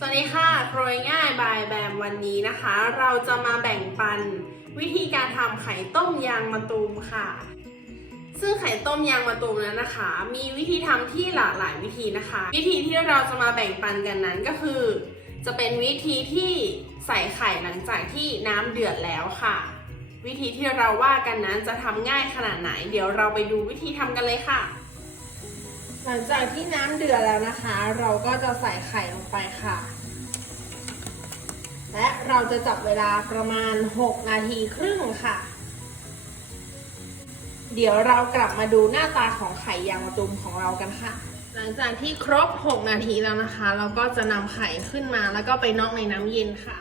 สวัสดีค่ะโปรยง่ายบายแบมวันนี้นะคะ เราจะมาแบ่งปันวิธีการทำไข่ต้มยางมะตูมค่ะ ซึ่งไข่ต้มยางมะตูมนั้นนะคะ มีวิธีทำที่หลากหลายวิธีนะคะ วิธีที่เราจะมาแบ่งปันกันนั้นก็คือ จะเป็นวิธีที่ใส่ไข่หลังจากที่น้ำเดือดแล้วค่ะ วิธีที่เราว่ากันนั้นจะทำง่ายขนาดไหน เดี๋ยวเราไปดูวิธีทำกันเลยค่ะหลังจากที่น้ำเดือดแล้วนะคะ เราก็จะใส่ไข่ลงไปค่ะ เราจะจับเวลาประมาณ 6 นาทีครึ่งค่ะ เดี๋ยวเรากลับมาดูหน้าตาของไข่ยางมะตูมของเรากันค่ะ หลังจากที่ครบ 6 นาทีแล้วนะคะ เราก็จะนำไข่ขึ้นมาแล้วก็ไปน็อกในน้ำเย็นค่ะ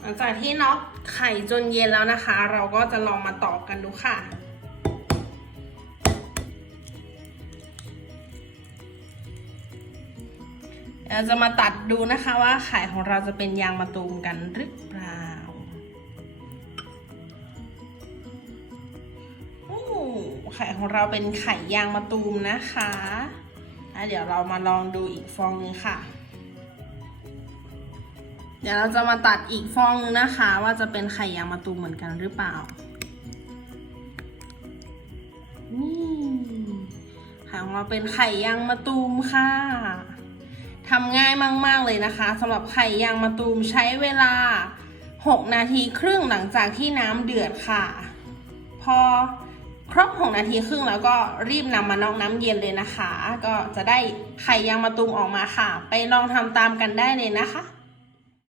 หลังจากที่น็อกไข่จนเย็นแล้วนะคะ เราก็จะลองมาตอกกันดูค่ะ เราจะมาตัดดูนะคะว่าไข่ของเราจะเป็นยางมะตูมกันหรือเปล่าโอ้ไข่ของเราเป็นไข่ยางมะตูมนะคะแล้วเดี๋ยวเรามาลองดูอีกฟองนึงค่ะ เดี๋ยวเราจะมาตัดอีกฟองนึงนะคะ ว่าจะเป็นไข่ยางมะตูมเหมือนกันหรือเปล่า นี่ไข่ของเราเป็นไข่ยางมะตูมค่ะ ทำง่ายมาก ๆ เลยนะคะสำหรับไข่ยางมะตูมใช้เวลา 6 นาทีครึ่งหลังจากที่น้ำเดือดค่ะ พอครบ 6 นาทีครึ่งแล้วก็รีบนำมานอกน้ำเย็นเลยนะคะ ก็จะได้ไข่ยางมะตูมออกมาค่ะ ไปลองทำตามกันได้เลยนะคะ